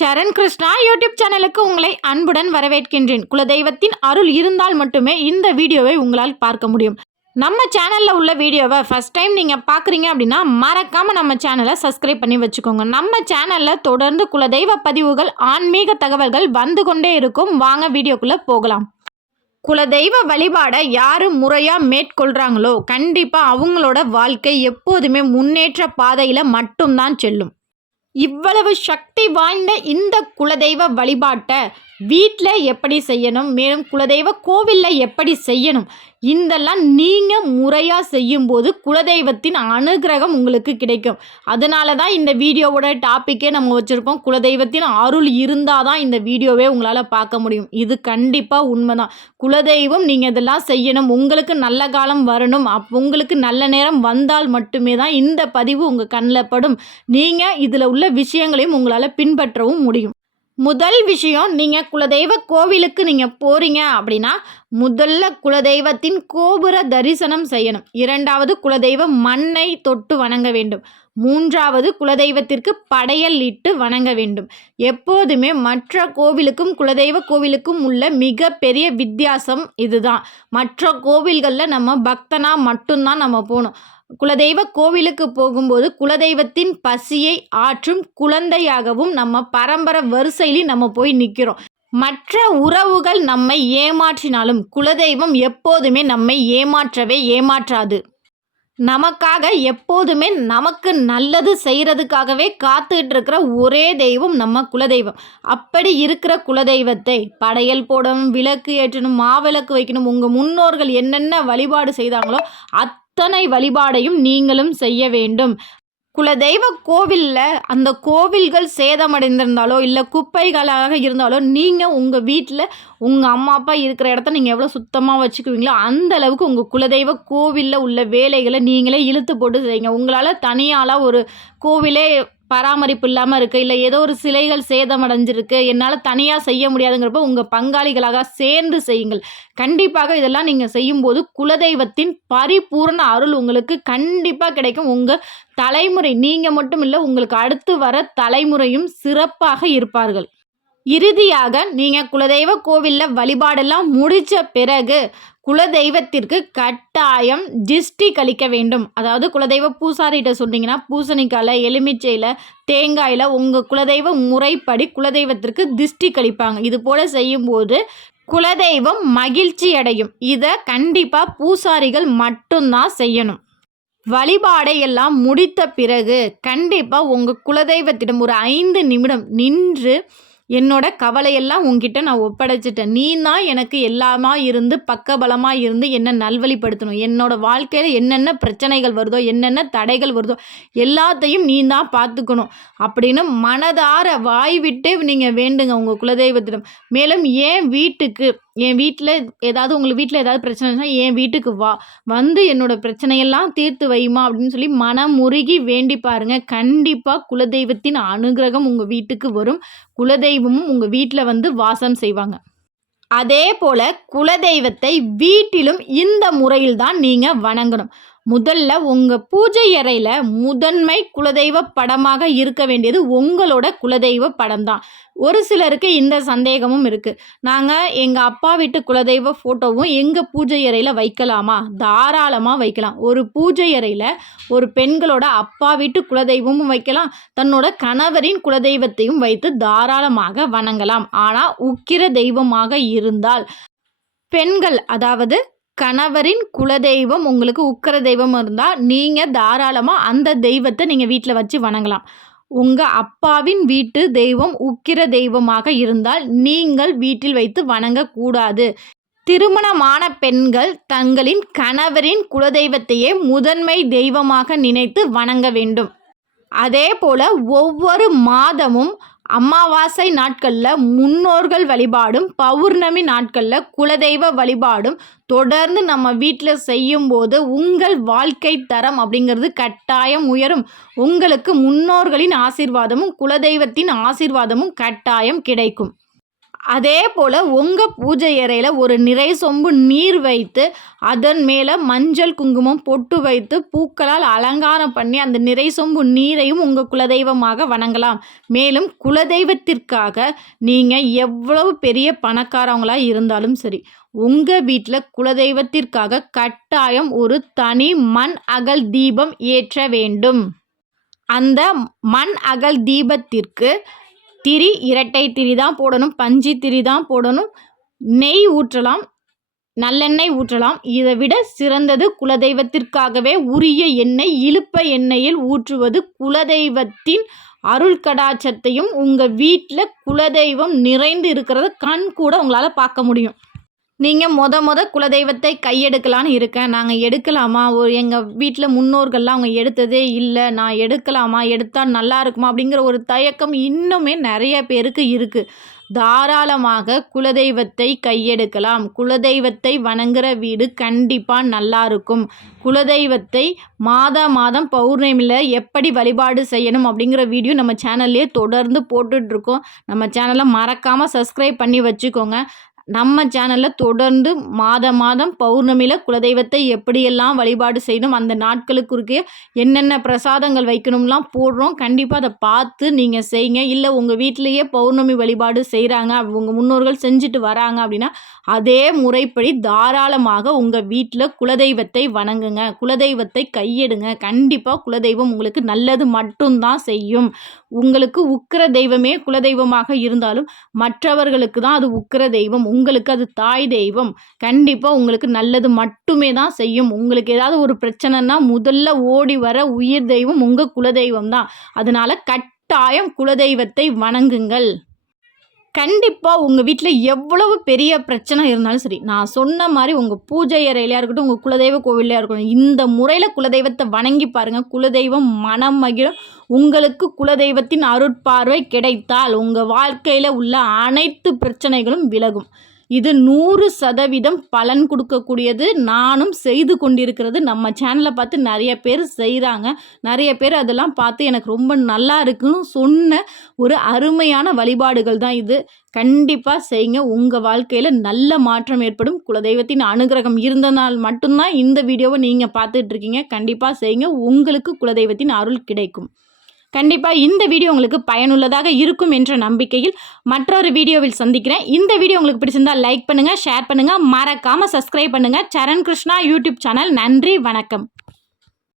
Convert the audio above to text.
சரண் Krishna YouTube சேனலுக்கு உங்களை அன்புடன் வரவேற்கின்றேன். குலதெய்வத்தின் அருள் இருந்தால் மட்டுமே இந்த வீடியோவை உங்களால் பார்க்க முடியும். நம்ம சேனலில் உள்ள வீடியோவை ஃபஸ்ட் டைம் நீங்கள் பார்க்குறீங்க அப்படின்னா மறக்காமல் நம்ம சேனலை சப்ஸ்கிரைப் பண்ணி வச்சுக்கோங்க. நம்ம சேனலில் தொடர்ந்து குலதெய்வ பதிவுகள், ஆன்மீக தகவல்கள் வந்து கொண்டே இருக்கும். வாங்க வீடியோக்குள்ளே போகலாம். குலதெய்வ வழிபாடை யார் முறையாக மேற்கொள்கிறாங்களோ கண்டிப்பாக அவங்களோட வாழ்க்கை எப்போதுமே முன்னேற்ற பாதையில் மட்டும்தான் செல்லும். இவ்வளவு சக்தி வாய்ந்த இந்த குலதெய்வ வழிபாட்டை வீட்டில் எப்படி செய்யணும், மேலும் குலதெய்வ கோவிலில் எப்படி செய்யணும், இதெல்லாம் நீங்கள் முறையாக செய்யும்போது குலதெய்வத்தின் அனுகிரகம் உங்களுக்கு கிடைக்கும். அதனால தான் இந்த வீடியோவோட டாப்பிக்கே நம்ம வச்சுருக்கோம். குலதெய்வத்தின் அருள் இருந்தால் தான் இந்த வீடியோவே உங்களால் பார்க்க முடியும். இது கண்டிப்பாக உண்மைதான். குலதெய்வம் நீங்கள் இதெல்லாம் செய்யணும், உங்களுக்கு நல்ல காலம் வரணும், உங்களுக்கு நல்ல நேரம் வந்தால் மட்டுமே தான் இந்த பதிவு உங்கள் கண்ணில் படும். நீங்கள் இதில் உள்ள விஷயங்களையும் உங்களால் பின்பற்றவும் முடியும். முதல் விஷயம், நீங்கள் குலதெய்வ கோவிலுக்கு நீங்கள் போகிறீங்க அப்படின்னா முதல்ல குலதெய்வத்தின் கோபுர தரிசனம் செய்யணும். இரண்டாவது, குலதெய்வ மண்ணை தொட்டு வணங்க வேண்டும். மூன்றாவது, குலதெய்வத்திற்கு படையல் இட்டு வணங்க வேண்டும். எப்போதுமே மற்ற கோவிலுக்கும் குலதெய்வ கோவிலுக்கும் உள்ள மிக பெரிய வித்தியாசம் இதுதான். மற்ற கோவில்களில் நம்ம பக்தனாக மட்டும்தான் நம்ம போகணும். குலதெய்வ கோவிலுக்கு போகும்போது குலதெய்வத்தின் பசியை ஆற்றும் குழந்தையாகவும் நம்ம பரம்பரை வரிசையிலும் நம்ம போய் நிற்கிறோம். மற்ற உறவுகள் நம்மை ஏமாற்றினாலும் குலதெய்வம் எப்போதுமே நம்மை ஏமாற்றவே ஏமாற்றாது. நமக்காக எப்போதுமே நமக்கு நல்லது செய்கிறதுக்காகவே காத்துட்டு இருக்கிற ஒரே தெய்வம் நம்ம குலதெய்வம். அப்படி இருக்கிற குலதெய்வத்தை படையல் போடணும், விளக்கு ஏற்றணும், மாவிளக்கு வைக்கணும். உங்கள் முன்னோர்கள் என்னென்ன வழிபாடு செய்தாங்களோ அத்தனை வழிபாடையும் நீங்களும் செய்ய வேண்டும். குலதெய்வ கோவிலில் அந்த கோவில்கள் சேதமடைந்திருந்தாலோ இல்லை குப்பைகளாக இருந்தாலோ நீங்கள் உங்கள் வீட்டில் உங்கள் அம்மா அப்பா இருக்கிற இடத்த நீங்கள் எவ்வளோ சுத்தமாக வச்சுக்குவீங்களோ அந்த அளவுக்கு உங்கள் குலதெய்வ கோவிலில் உள்ள வேலைகளை நீங்களே இழுத்து போட்டு செய்யுங்க. உங்களால் தனியாலாம் ஒரு கோவிலே பராமரிப்பு இல்லாமல் இருக்குது, இல்லை ஏதோ ஒரு சிலைகள் சேதமடைஞ்சிருக்கு, என்னால் தனியாக செய்ய முடியாதுங்கிறப்ப உங்கள் பங்காளிகளாக சேர்ந்து செய்யுங்கள். கண்டிப்பாக இதெல்லாம் நீங்கள் செய்யும்போது குலதெய்வத்தின் பரிபூர்ண அருள் உங்களுக்கு கண்டிப்பாக கிடைக்கும். உங்கள் தலைமுறை நீங்கள் மட்டும் இல்லை, உங்களுக்கு அடுத்து வர தலைமுறையும் சிறப்பாக இருப்பார்கள். இறுதியாக நீங்கள் குலதெய்வ கோவிலில் வழிபாடெல்லாம் முடித்த பிறகு குலதெய்வத்திற்கு கட்டாயம் திஷ்டி கழிக்க வேண்டும். அதாவது குலதெய்வ பூசாரிகிட்ட சொன்னீங்கன்னா பூசணிக்காயில், எலுமிச்சையில், தேங்காயில் உங்கள் குலதெய்வ முறைப்படி குலதெய்வத்திற்கு திஷ்டி கழிப்பாங்க. இது போல் செய்யும்போது குலதெய்வம் மகிழ்ச்சி அடையும். இதை கண்டிப்பாக பூசாரிகள் மட்டும்தான் செய்யணும். வழிபாடை எல்லாம் முடித்த பிறகு கண்டிப்பாக உங்கள் குலதெய்வத்திடம் ஒரு 5 நிமிடம் நின்று, என்னோட கவலையெல்லாம் உங்ககிட்ட நான் ஒப்படைச்சிட்டேன், நீ தான் எனக்கு எல்லாமா இருந்து பக்கபலமாக இருந்து என்னை நல்வழிப்படுத்தணும், என்னோட வாழ்க்கையில் என்னென்ன பிரச்சனைகள் வருதோ என்னென்ன தடைகள் வருதோ எல்லாத்தையும் நீ தான் பார்த்துக்கணும் அப்படின்னு மனதார வாய் விட்டே நீங்கள் வேண்டுங்க உங்கள் குலதெய்வத்திடம். மேலும் என் வீட்டில் ஏதாவது உங்களுக்கு வீட்டில் ஏதாவது பிரச்சனைனா என் வீட்டுக்கு வந்து என்னோட பிரச்சனையெல்லாம் தீர்த்து வைமா அப்படின்னு சொல்லி மனமுருகி வேண்டி பாருங்க. கண்டிப்பாக குலதெய்வத்தின் அனுகிரகம் உங்கள் வீட்டுக்கு வரும். குலதெய்வமும் உங்கள் வீட்டில் வந்து வாசம் செய்வாங்க. அதே போல் குலதெய்வத்தை வீட்டிலும் இந்த முறையில் தான் நீங்கள் வணங்கணும். முதல்ல உங்கள் பூஜை அறையில் முதன்மை குலதெய்வ படமாக இருக்க வேண்டியது உங்களோட குலதெய்வ படம் தான். ஒரு சிலருக்கு இந்த சந்தேகமும் இருக்குது, நாங்கள் எங்கள் அப்பா வீட்டு குலதெய்வ ஃபோட்டோவும் எங்கள் பூஜை அறையில் வைக்கலாமா? தாராளமாக வைக்கலாம். ஒரு பூஜை அறையில் ஒரு பெண்களோட அப்பா வீட்டு குலதெய்வமும் வைக்கலாம், தன்னோட கணவரின் குலதெய்வத்தையும் வைத்து தாராளமாக வணங்கலாம். ஆனால் உக்கிர தெய்வமாக இருந்தால் பெண்கள், அதாவது கணவரின் குலதெய்வம் உங்களுக்கு உக்கிர தெய்வம் இருந்தால் நீங்கள் தாராளமாக அந்த தெய்வத்தை நீங்கள் வீட்டில் வச்சு வணங்கலாம். உங்கள் அப்பாவின் வீட்டு தெய்வம் உக்கிர தெய்வமாக இருந்தால் நீங்கள் வீட்டில் வைத்து வணங்கக்கூடாது. திருமணமான பெண்கள் தங்களின் கணவரின் குலதெய்வத்தையே முதன்மை தெய்வமாக நினைத்து வணங்க வேண்டும். அதே போல் ஒவ்வொரு மாதமும் அமாவாசை நாட்களில் முன்னோர்கள் வழிபாடும், பௌர்ணமி நாட்களில் குலதெய்வ வழிபாடும் தொடர்ந்து நம்ம வீட்டில் செய்யும்போது உங்கள் வாழ்க்கை தரம் அப்படிங்கிறது கட்டாயம் உயரும். உங்களுக்கு முன்னோர்களின் ஆசீர்வாதமும் குலதெய்வத்தின் ஆசீர்வாதமும் கட்டாயம் கிடைக்கும். அதே போல் உங்கள் பூஜை அறையில் ஒரு நிறை சொம்பு நீர் வைத்து அதன் மேலே மஞ்சள் குங்குமம் பொட்டு வைத்து பூக்களால் அலங்காரம் பண்ணி அந்த நிறை சொம்பு நீரையும் உங்கள் குலதெய்வமாக வணங்கலாம். மேலும் குலதெய்வத்திற்காக நீங்கள் எவ்வளவு பெரிய பணக்காரவங்களாக இருந்தாலும் சரி, உங்கள் வீட்டில் குலதெய்வத்திற்காக கட்டாயம் ஒரு தனி மண் அகல் தீபம் ஏற்ற வேண்டும். அந்த மண் அகல் தீபத்திற்கு திரி இரட்டை திரி தான் போடணும், பஞ்சு திரி தான் போடணும், நெய் ஊற்றலாம், நல்லெண்ணெய் ஊற்றலாம். இதை விட சிறந்தது குலதெய்வத்திற்காகவே உரிய எண்ணெய், இலுப்ப எண்ணெயில் ஊற்றுவது குலதெய்வத்தின் அருள் கடாட்சத்தையும் உங்கள் வீட்டில் குலதெய்வம் நிறைந்து இருக்கிறத கண் கூட உங்களால் பார்க்க முடியும். நீங்கள் குலதெய்வத்தை கையெடுக்கலான்னு இருக்கேன், நாங்கள் எடுக்கலாமா, எங்கள் வீட்டில் முன்னோர்கள்லாம் அவங்க எடுத்ததே இல்லை, நான் எடுக்கலாமா, எடுத்தால் நல்லா இருக்குமா அப்படிங்கிற ஒரு தயக்கம் இன்னுமே நிறைய பேருக்கு இருக்குது. தாராளமாக குலதெய்வத்தை கையெடுக்கலாம். குலதெய்வத்தை வணங்குற வீடு கண்டிப்பாக நல்லா இருக்கும். குலதெய்வத்தை மாதம் பௌர்ணமியில் எப்படி வழிபாடு செய்யணும் அப்படிங்கிற வீடியோ நம்ம சேனல்லே தொடர்ந்து போட்டுட்ருக்கோம். நம்ம சேனலை மறக்காமல் சப்ஸ்கிரைப் பண்ணி வச்சுக்கோங்க. நம்ம சேனலில் தொடர்ந்து மாதம் பௌர்ணமியில் குலதெய்வத்தை எப்படியெல்லாம் வழிபாடு செய்யணும், அந்த நாட்களுக்கு என்னென்ன பிரசாதங்கள் வைக்கணும்லாம் போடுறோம். கண்டிப்பாக அதை பார்த்து நீங்கள் செய்யுங்க. இல்லை உங்கள் வீட்டிலையே பௌர்ணமி வழிபாடு செய்கிறாங்க, உங்கள் முன்னோர்கள் செஞ்சுட்டு வராங்க அப்படின்னா அதே முறைப்படி தாராளமாக உங்கள் வீட்டில் குலதெய்வத்தை வணங்குங்க, குலதெய்வத்தை கையெடுங்க. கண்டிப்பாக குலதெய்வம் உங்களுக்கு நல்லது மட்டும்தான் செய்யும். உங்களுக்கு உக்கிர தெய்வமே குலதெய்வமாக இருந்தாலும் மற்றவர்களுக்கு தான் அது உக்கிர தெய்வம், உங்களுக்கு அது தாய் தெய்வம். கண்டிப்பாக உங்களுக்கு நல்லது மட்டுமே தான் செய்யும். உங்களுக்கு ஏதாவது ஒரு பிரச்சனைனா முதல்ல ஓடி வர உயிர் தெய்வம் உங்கள் குலதெய்வம் தான். அதனால கட்டாயம் குலதெய்வத்தை வணங்குங்கள். கண்டிப்பாக உங்கள் வீட்டில் எவ்வளவு பெரிய பிரச்சனை இருந்தாலும் சரி, நான் சொன்ன மாதிரி உங்கள் பூஜை அறையிலையாக இருக்கட்டும், உங்கள் குலதெய்வ கோவிலையாக இருக்கட்டும், இந்த முறையில் குலதெய்வத்தை வணங்கி பாருங்கள். குலதெய்வம் மனம் மகிழும். உங்களுக்கு குலதெய்வத்தின் அருட்பார்வை கிடைத்தால் உங்கள் வாழ்க்கையில் உள்ள அனைத்து பிரச்சனைகளும் விலகும். இது 100% பலன் கொடுக்கக்கூடியது. நானும் செய்து கொண்டிருக்கிறது. நம்ம சேனலை பார்த்து நிறைய பேர் செய்கிறாங்க. நிறைய பேர் அதெல்லாம் பார்த்து எனக்கு ரொம்ப நல்லா இருக்குன்னு சொன்ன ஒரு அருமையான வழிபாடுகள் தான் இது. கண்டிப்பாக செய்யுங்க. உங்கள் வாழ்க்கையில் நல்ல மாற்றம் ஏற்படும். குலதெய்வத்தின் அனுகிரகம் இருந்தனால் மட்டும்தான் இந்த வீடியோவை நீங்கள் பார்த்துட்ருக்கீங்க. கண்டிப்பாக செய்யுங்க. உங்களுக்கு குலதெய்வத்தின் அருள் கிடைக்கும். கண்டிப்பாக இந்த வீடியோ உங்களுக்கு பயனுள்ளதாக இருக்கும் என்ற நம்பிக்கையில் மற்றொரு வீடியோவில் சந்திக்கிறேன். இந்த வீடியோ உங்களுக்கு பிடிச்சிருந்தால் லைக் பண்ணுங்கள், ஷேர் பண்ணுங்கள், மறக்காமல் சப்ஸ்கிரைப் பண்ணுங்கள். சரண் கிருஷ்ணா யூடியூப் சேனல். நன்றி, வணக்கம்.